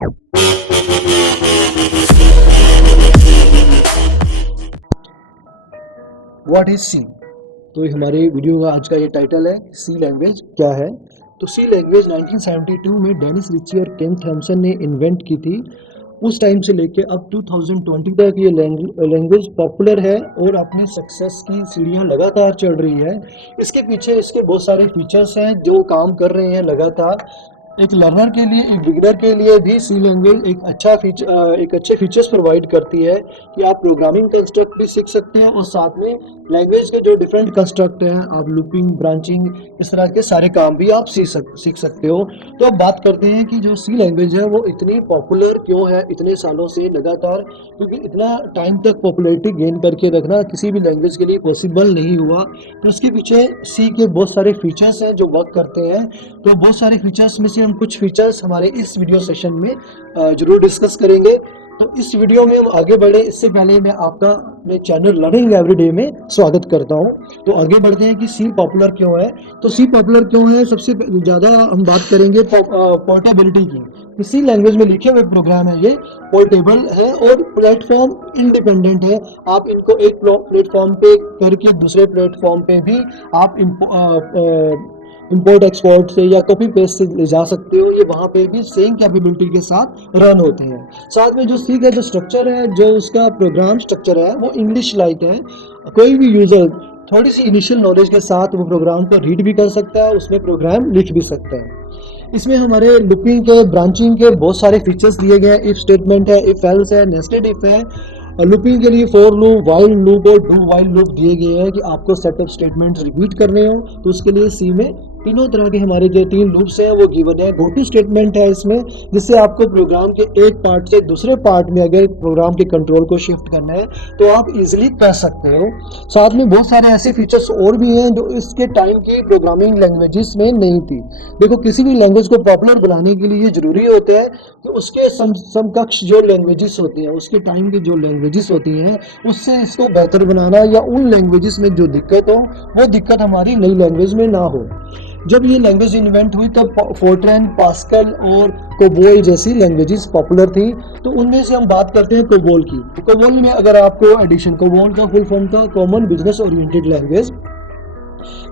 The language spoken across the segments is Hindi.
व्हाट इज सी। तो हमारे वीडियो का आज का ये टाइटल है सी लैंग्वेज क्या है। तो सी लैंग्वेज 1972 में डेनिस रिची और केन थॉम्सन ने इन्वेंट की थी। उस टाइम से लेके अब 2020 तक ये लैंग्वेज पॉपुलर है और अपनी सक्सेस की सीढ़ियाँ लगातार चढ़ रही है। इसके पीछे इसके बहुत सारे फीचर्स हैं जो काम कर रहे हैं लगातार। एक लर्नर के लिए, एक बिगिनर के लिए भी सी लैंग्वेज एक अच्छे फीचर्स प्रोवाइड करती है कि आप प्रोग्रामिंग कंस्ट्रक्ट भी सीख सकते हैं और साथ में लैंग्वेज के जो डिफरेंट कंस्ट्रक्ट हैं, आप लूपिंग, ब्रांचिंग, इस तरह के सारे काम भी आप सीख सकते हो। तो अब बात करते हैं कि जो सी लैंग्वेज है वो इतनी पॉपुलर क्यों है इतने सालों से लगातार, क्योंकि इतना टाइम तक पॉपुलैरिटी गेन करके रखना किसी भी लैंग्वेज के लिए पॉसिबल नहीं हुआ। तो उसके पीछे सी के बहुत सारे फीचर्स हैं जो वर्क करते हैं। तो बहुत सारे फीचर्स में से हम कुछ फीचर्स हमारे इस वीडियो सेशन में जरूर डिस्कस करेंगे। तो इस वीडियो में हम आगे बढ़े इससे पहले मैं आपका अपने चैनल लर्निंग एवरीडे में स्वागत करता हूं। तो आगे बढ़ते हैं कि सी पॉपुलर क्यों है। तो सी पॉपुलर क्यों है, सबसे ज़्यादा हम बात करेंगे पोर्टेबिलिटी की। सी लैंग्वेज में लिखे हुए प्रोग्राम है, ये पोर्टेबल है और प्लेटफॉर्म इंडिपेंडेंट है। आप इनको एक प्लेटफॉर्म पे करके दूसरे प्लेटफॉर्म पे भी आप इंपोर्ट एक्सपोर्ट से या कॉपी पेस्ट से ले जा सकते हो। ये वहाँ पे भी सेम कैपेबिलिटी के साथ रन होते हैं। साथ में जो सी का जो स्ट्रक्चर है, जो उसका प्रोग्राम स्ट्रक्चर है, वो इंग्लिश लाइक है। कोई भी यूज़र थोड़ी सी इनिशियल नॉलेज के साथ वो प्रोग्राम को रीड भी कर सकता है, उसमें प्रोग्राम लिख भी सकता है। इसमें हमारे लूपिंग के, ब्रांचिंग के बहुत सारे फीचर्स दिए गए हैं। इफ स्टेटमेंट है, इफ एल्स है, नेस्टेड इफ है। लूपिंग के लिए फॉर लूप, व्हाइल लूप और डू व्हाइल लूप दिए गए हैं कि आपको सेटअप स्टेटमेंट रिपीट करने हो, तो उसके लिए सी में तीनों तरह के हमारे जो 3 लूप्स हैं वो गिवन है। गो टू स्टेटमेंट है इसमें, जिससे आपको प्रोग्राम के एक पार्ट से दूसरे पार्ट में अगर प्रोग्राम के कंट्रोल को शिफ्ट करना है तो आप इजीली कर सकते हो। साथ में बहुत सारे ऐसे फीचर्स और भी हैं जो इसके टाइम की प्रोग्रामिंग लैंग्वेजेस में नहीं थी। देखो, किसी भी लैंग्वेज को पॉपुलर बनाने के लिए ये जरूरी होता है कि उसके समकक्ष जो लैंग्वेजेस होती हैं, उसके टाइम की जो लैंग्वेजेस होती हैं, उससे इसको बेहतर बनाना, या उन लैंग्वेजेस में जो दिक्कत हो वो दिक्कत हमारी नई लैंग्वेज में ना हो। जब ये लैंग्वेज इन्वेंट हुई तब फोर्ट्रैन, पास्कल और कोबोल जैसी लैंग्वेजेस पॉपुलर थी। तो उनमें से हम बात करते हैं कोबोल की। कोबोल में अगर आपको एडिशन, कोबोल का फुल फॉर्म था कॉमन बिजनेस ओरिएंटेड लैंग्वेज।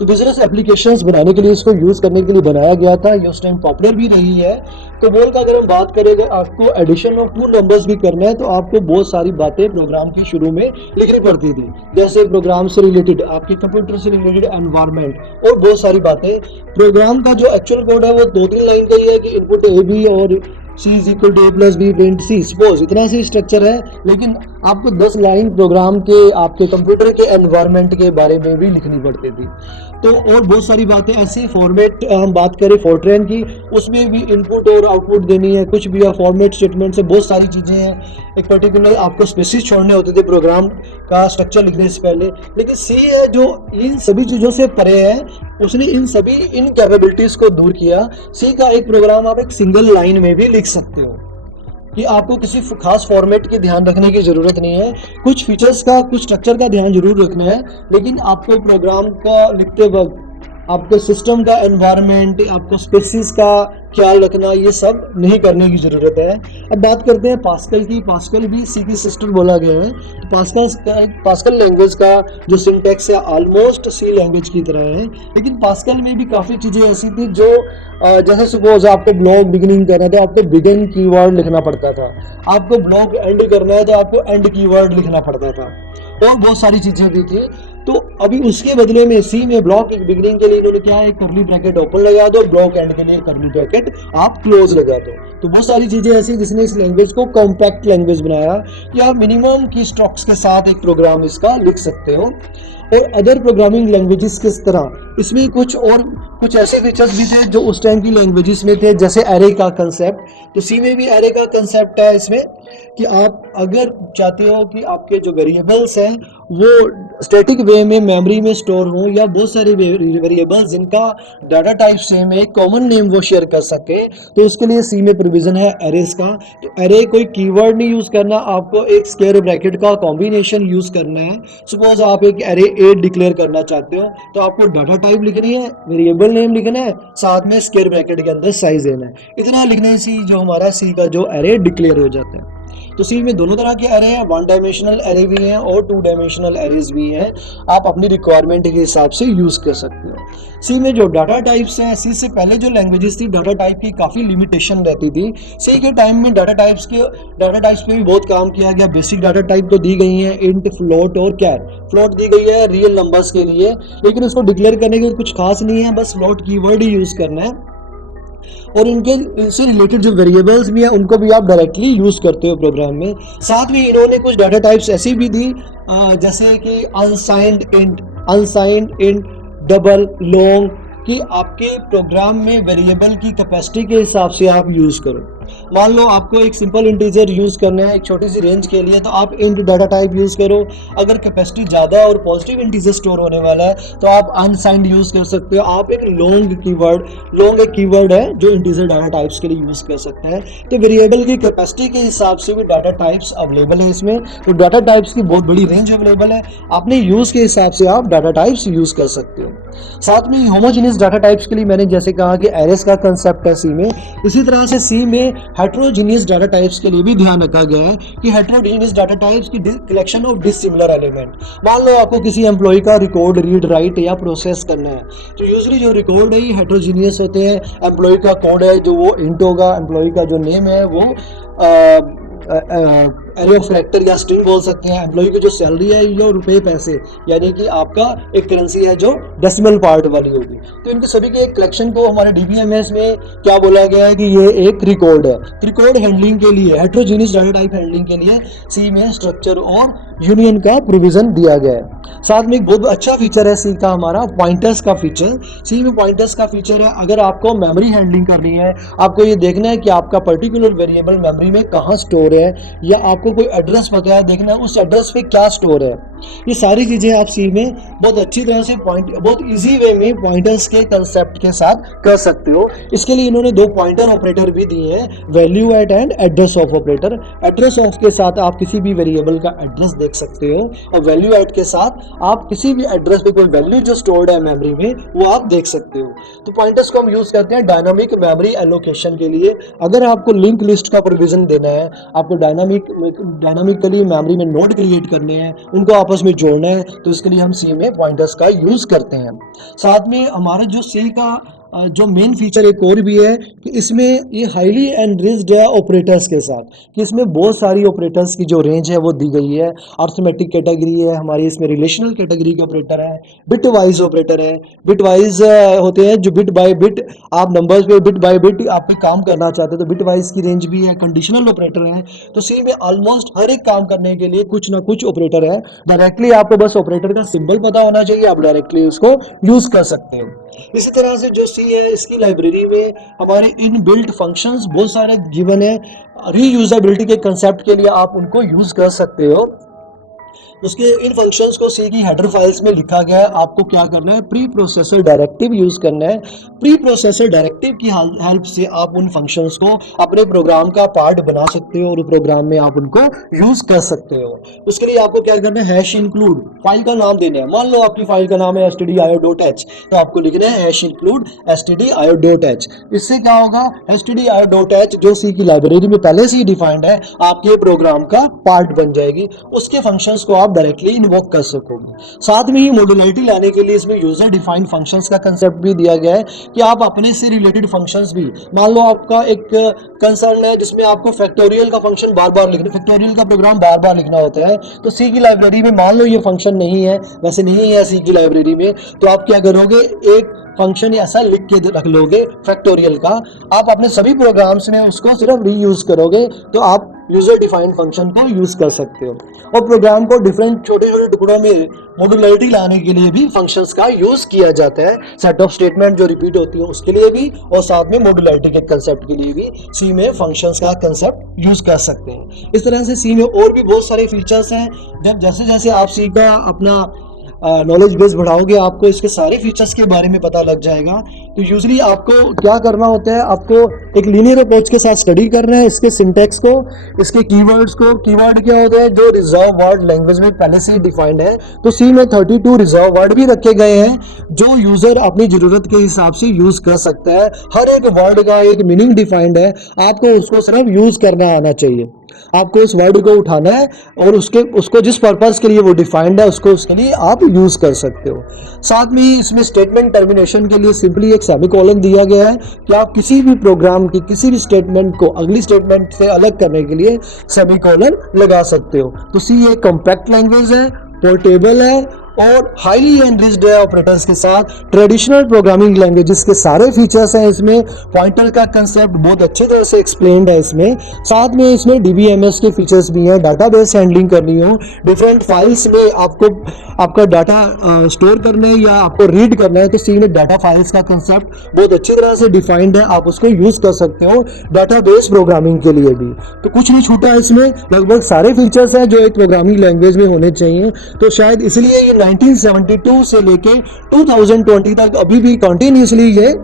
तो बिजनेस एप्लीकेशंस बनाने के लिए इसको यूज करने के लिए बनाया गया था। ये उस टाइम पॉपुलर भी रही है। कोबोल का अगर हम बात करें, अगर आपको एडिशन ऑफ 2 नंबर्स भी करना है तो आपको बहुत सारी बातें प्रोग्राम की शुरू में लिखनी पड़ती थी, जैसे प्रोग्राम से रिलेटेड, आपके कंप्यूटर से रिलेटेड एनवायरनमेंट और बहुत सारी बातें। प्रोग्राम का जो एक्चुअल कोड है वो 2-3 लाइन का ही है कि इनपुट ए बी और C is equal to A plus B print C, suppose इतना सी स्ट्रक्चर है। लेकिन आपको 10 लाइन प्रोग्राम के, आपके कंप्यूटर के एनवायरनमेंट के बारे में भी लिखनी पड़ती थी। तो और बहुत सारी बातें ऐसी। फॉर्मेट हम बात करें फोर्ट्रैन की, उसमें भी इनपुट और आउटपुट देनी है, कुछ भी फॉर्मेट स्टेटमेंट से बहुत सारी चीज़ें हैं। एक पर्टिकुलर आपको स्पेसिस छोड़ने होते थे प्रोग्राम का स्ट्रक्चर लिखने से पहले। लेकिन सी है जो इन सभी चीज़ों से परे है, उसने इन सभी कैपेबिलिटीज़ को दूर किया। सी का एक प्रोग्राम आप एक सिंगल लाइन में भी लिख सकते हो कि आपको किसी खास फॉर्मेट की ध्यान रखने की ज़रूरत नहीं है। कुछ फीचर्स का, कुछ स्ट्रक्चर का ध्यान जरूर रखना है, लेकिन आपको प्रोग्राम का लिखते वक्त आपके सिस्टम का एनवायरनमेंट, आपको स्पेसिस का ख्याल रखना, ये सब नहीं करने की ज़रूरत है। अब बात करते हैं पास्कल की। पास्कल भी सी की सिस्टर बोला गया है। तो पास्कल लैंग्वेज का जो सिंटैक्स है ऑलमोस्ट सी लैंग्वेज की तरह है, लेकिन पास्कल में भी काफ़ी चीज़ें ऐसी थी जो जैसे सपोज आपको ब्लॉग बिगिनिंग करना है तो आपको बिगिन कीवर्ड लिखना पड़ता था, आपको ब्लॉग एंड करना है तो आपको एंड कीवर्ड लिखना पड़ता था, और बहुत सारी चीज़ें भी थी। तो अभी उसके बदले में सी में ब्लॉक बिगिनिंग के लिए इन्होंने क्या है, कर्ली ब्रैकेट ओपन लगा दो, ब्लॉक एंड के लिए कर्ली ब्रैकेट आप क्लोज लगा दो। तो बहुत सारी चीज़ें ऐसी जिसने इस लैंग्वेज को कॉम्पैक्ट लैंग्वेज बनाया कि आप मिनिमम की स्ट्रोक्स के साथ एक प्रोग्राम इसका लिख सकते हो। और अदर प्रोग्रामिंग लैंग्वेजेस किस तरह, इसमें कुछ ऐसे फीचर्स भी थे जो उस टाइम की लैंग्वेजेस में थे, जैसे एरे का कंसेप्ट। तो सी में भी एरे का कंसेप्ट है इसमें कि आप अगर चाहते हो कि आपके जो वेरिएबल्स हैं वो स्टैटिक वे में मेमोरी में स्टोर हो, या बहुत सारे वेरिएबल्स जिनका डाटा टाइप सेम है, कॉमन नेम वो शेयर कर सके, तो उसके लिए सी में प्रोविजन है एरेज का। तो एरे कोई कीवर्ड नहीं यूज करना, आपको एक स्क्वायर ब्रैकेट का कॉम्बिनेशन यूज करना है। सपोज आप एक एरे 8 डिक्लेयर करना चाहते हो, तो आपको डाटा टाइप लिखनी है, वेरिएबल नेम लिखना है, साथ में स्क्वायर ब्रैकेट के अंदर साइज देना है। इतना लिखने से जो हमारा सी का जो एरे डिक्लेयर हो जाता है। तो सी में दोनों तरह के एरे हैं, 1 डायमेंशनल एरे भी हैं और 2 डायमेंशनल एरेज भी हैं। आप अपनी रिक्वायरमेंट के हिसाब से यूज कर सकते हो। सी में जो डाटा टाइप्स हैं, सी से पहले जो लैंग्वेजेस थी डाटा टाइप की काफ़ी लिमिटेशन रहती थी। सी के टाइम में डाटा टाइप्स पे भी बहुत काम किया गया। बेसिक डाटा टाइप तो दी गई हैं, इंट, फ्लोट और कैर। फ्लोट दी गई है रियल नंबर्स के लिए, लेकिन उसको डिक्लेयर करने के कुछ खास नहीं है, बस फ्लोट कीवर्ड ही यूज करना है। और इनसे रिलेटेड जो वेरिएबल्स भी हैं उनको भी आप डायरेक्टली यूज करते हो प्रोग्राम में। साथ में इन्होंने कुछ डाटा टाइप्स ऐसी भी दी, जैसे कि अनसाइंड इंट, डबल, लॉन्ग, कि आपके प्रोग्राम में वेरिएबल की कैपेसिटी के हिसाब से आप यूज करो। मान लो आपको एक सिंपल इंटीजर यूज करना है एक छोटी सी रेंज के लिए, तो आप इंट डाटा टाइप यूज करो। अगर कैपेसिटी ज़्यादा और पॉजिटिव इंटीजर स्टोर होने वाला है तो आप अनसाइंड यूज कर सकते हो। आप एक लॉन्ग एक कीवर्ड है जो इंटीजर डाटा टाइप्स के लिए यूज कर सकते हैं। तो वेरिएबल की कैपेसिटी के हिसाब से भी डाटा टाइप्स अवेलेबल है इसमें। तो डाटा टाइप्स की बहुत बड़ी रेंज अवेलेबल है, अपने यूज के हिसाब से आप डाटा टाइप्स यूज कर सकते हो। साथ में होमोजेनियस डाटा टाइप्स के लिए मैंने जैसे कहा कि एरेस का कंसेप्ट है सी में, इसी तरह से सी में हेट्रोजीनियस डाटा टाइप्स के लिए भी ध्यान रखा गया है कि हेट्रोजीनियस डाटा टाइप्स की कलेक्शन ऑफ डिसिमिलर एलिमेंट। मान लो आपको किसी एम्प्लॉय का रिकॉर्ड रीड, राइट या प्रोसेस करना है, तो यूजुअली जो रिकॉर्ड है ये हेट्रोजीनियस होते हैं। एम्प्लॉय का कोड है जो वो इंट होगा, एम्प्लॉय का जो नेम है वो एरे ऑफ कैरेक्टर या स्ट्रिंग बोल सकते हैं। एम्प्लॉय की जो सैलरी है ये रुपए पैसे, यानी कि आपका एक करेंसी है जो डेसिमल पार्ट वाली होगी। तो इनके सभी के एक कलेक्शन को हमारे डीबीएमएस में क्या बोला गया है कि ये एक रिकॉर्ड है। रिकॉर्ड हैंडलिंग के लिए, हेट्रोजीनियस डाटा टाइप हैंडलिंग के लिए सी में स्ट्रक्चर और यूनियन का प्रोविजन दिया गया है। साथ में एक बहुत अच्छा फीचर है सी का हमारा पॉइंटर्स का फीचर। सी में पॉइंटर्स का फीचर है, अगर आपको मेमोरी हैंडलिंग करनी है, आपको ये देखना है कि आपका पर्टिकुलर वेरिएबल मेमोरी में कहाँ स्टोर है, या आपको कोई एड्रेस पता है, देखना है उस एड्रेस पे क्या स्टोर है। ये सारी चीज़ें आप सी में बहुत अच्छी तरह से बहुत इजी वे में पॉइंटर्स के कंसेप्ट के साथ कर सकते हो। इसके लिए इन्होंने 2 पॉइंटर ऑपरेटर भी दिए हैं, value at and address of operator. Address of के साथ आप किसी भी वेरिएबल का एड्रेस देख सकते हो, और वैल्यू एट के साथ आप किसी भी एड्रेस पे कोई वैल्यू जो स्टोर्ड है मेमोरी में वो आप देख सकते हो। तो पॉइंटर्स को हम यूज करते हैं डायनामिक मेमोरी एलोकेशन के लिए। अगर आपको लिंक लिस्ट का प्रोविजन देना है, आपको डायनामिकली मेमोरी में नोड क्रिएट करने हैं, उनको आपस में जोड़ना है, तो इसके लिए हम सी में पॉइंटर्स का यूज करते हैं। साथ में हमारा जो सी का जो मेन फीचर एक और भी है कि इसमें ये हाईली एनरिच्ड है ऑपरेटर्स के साथ, कि इसमें बहुत सारी ऑपरेटर्स की जो रेंज है वो दी गई है। अर्थमेटिक कैटेगरी है हमारी, इसमें रिलेशनल कैटेगरी के ऑपरेटर है, बिट वाइज ऑपरेटर है। बिट वाइज होते हैं जो बिट बाय बिट, आप नंबर्स पे बिट बाय बिट आप पे काम करना चाहते हो तो बिट वाइज की रेंज भी है। कंडीशनल ऑपरेटर है, तो सी में ऑलमोस्ट हर एक काम करने के लिए कुछ ना कुछ ऑपरेटर है। डायरेक्टली आपको बस ऑपरेटर का सिंबल पता होना चाहिए, आप डायरेक्टली उसको यूज कर सकते हो। इसी तरह से जो सी है इसकी लाइब्रेरी में हमारे इन बिल्ट फंक्शंस बहुत सारे गिवन है। रीयूजेबिलिटी के कंसेप्ट के लिए आप उनको यूज कर सकते हो। उसके इन फंक्शंस को सी की हेडर फाइल्स में लिखा गया है। आपको क्या करना है, प्री प्रोसेसर डायरेक्टिव यूज करना है। प्री प्रोसेसर डायरेक्टिव की हेल्प से आप उन फंक्शंस को अपने प्रोग्राम का पार्ट बना सकते हो और प्रोग्राम में आप उनको यूज कर सकते हो। उसके लिए आपको क्या करना है, हैश इंक्लूड फाइल का नाम देना है। मान लो आपकी फाइल का नाम है stdio.h, तो आपको लिखना है हैश इंक्लूड stdio.h। इससे क्या होगा, stdio.h जो सी की लाइब्रेरी में पहले से ही डिफाइंड है आपके प्रोग्राम का पार्ट बन जाएगी। उसके फंक्शंस को आप डायरेक्टली इन्वोक कर सकोगे। साथ में ही मॉड्यूलरिटी लाने के लिए इसमें यूजर डिफाइंड फंक्शंस का कंसेप्ट भी दिया गया है कि आप अपने से रिलेटेड फंक्शंस भी, मान लो आपका एक कंसर्न है जिसमें आपको फैक्टोरियल का फंक्शन बार बार लिखना, फैक्टोरियल का प्रोग्राम बार बार लिखना होता है, तो सी की लाइब्रेरी में मान लो ये फंक्शन नहीं है, वैसे नहीं है सी की लाइब्रेरी में, तो आप क्या करोगे, एक फंक्शन ऐसा लिख के रख लोगे फैक्टोरियल का, आप अपने सभी प्रोग्राम्स में उसको सिर्फ रीयूज करोगे, तो आप यूजर डिफाइंड फंक्शन को यूज कर सकते हो। और प्रोग्राम को डिफरेंट छोटे छोटे टुकड़ों में मॉड्यूलरिटी लाने के लिए भी फंक्शंस का यूज किया जाता है। सेट ऑफ स्टेटमेंट जो रिपीट होती है उसके लिए भी, और साथ में मॉड्यूलरिटी के कंसेप्ट के लिए भी सी में फंक्शंस का कंसेप्ट यूज कर सकते हैं। इस तरह से सी में और भी बहुत सारे फीचर्स हैं। जब जैसे जैसे आप सी का अपना नॉलेज बेस बढ़ाओगे आपको इसके सारे फीचर्स के बारे में पता लग जाएगा। तो यूजली आपको क्या करना होता है, आपको एक लीनियर अप्रोच के साथ स्टडी करना है इसके सिंटैक्स को, इसके कीवर्ड्स को। कीवर्ड क्या होता है, जो रिजर्व वर्ड लैंग्वेज में पहले से ही डिफाइंड है। तो सी में 32 रिजर्व वर्ड भी रखे गए हैं जो यूजर अपनी जरूरत के हिसाब से यूज कर सकता है। हर एक वर्ड का एक मीनिंग डिफाइंड है, आपको उसको सिर्फ यूज करना आना चाहिए। आपको इस वर्ड को उठाना है और उसको जिस पर्पस के लिए वो डिफाइंड है उसको उसके लिए आप यूज कर सकते हो। साथ में ही इसमें स्टेटमेंट टर्मिनेशन के लिए सिंपली एक सेमीकोलन दिया गया है कि आप किसी भी प्रोग्राम की किसी भी स्टेटमेंट को अगली स्टेटमेंट से अलग करने के लिए सेमीकोलन लगा सकते हो। तो सी एक कॉम्पैक्ट लैंग्वेज है, पोर्टेबल है और हाईली एनरिच्ड है ऑपरेटर्स के साथ। ट्रेडिशनल प्रोग्रामिंग लैंग्वेजेस के सारे फीचर्स हैं इसमें। पॉइंटर का कंसेप्ट बहुत अच्छी तरह से एक्सप्लेन्ड है इसमें। साथ में इसमें DBMS के फीचर्स भी हैं, डाटाबेस हैंडलिंग करनी हो, डिफरेंट फाइल्स में आपको आपका डाटा स्टोर करना है या आपको रीड करना है, तो सी में डाटा फाइल्स का कंसेप्ट बहुत अच्छी तरह से डिफाइंड है, आप उसको यूज कर सकते हो डाटाबेस प्रोग्रामिंग के लिए भी। तो कुछ नहीं छूटा है इसमें, लगभग सारे फीचर्स हैं जो एक प्रोग्रामिंग लैंग्वेज में होने चाहिए। तो शायद इसलिए ये 1972 से लेके 2020 तक अभी भी कंटिन्यूसली ये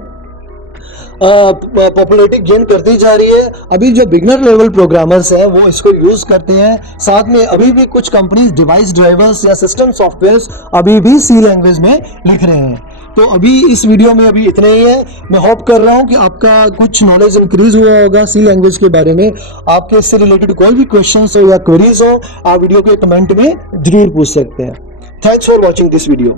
पॉपुलैरिटी गेन करती जा रही है। अभी जो बिगनर लेवल प्रोग्रामर्स हैं वो इसको यूज करते हैं। साथ में अभी भी कुछ कंपनीज डिवाइस ड्राइवर्स या सिस्टम सॉफ्टवेयर्स अभी भी सी लैंग्वेज में लिख रहे हैं। तो अभी इस वीडियो में अभी इतने ही है। मैं होप कर रहा हूँ कि आपका कुछ नॉलेज इंक्रीज हुआ होगा सी लैंग्वेज के बारे में। आपके इससे रिलेटेड कोई भी क्वेश्चन हो या क्वेरीज हो, आप वीडियो के कमेंट में जरूर पूछ सकते हैं। Thanks for watching this video.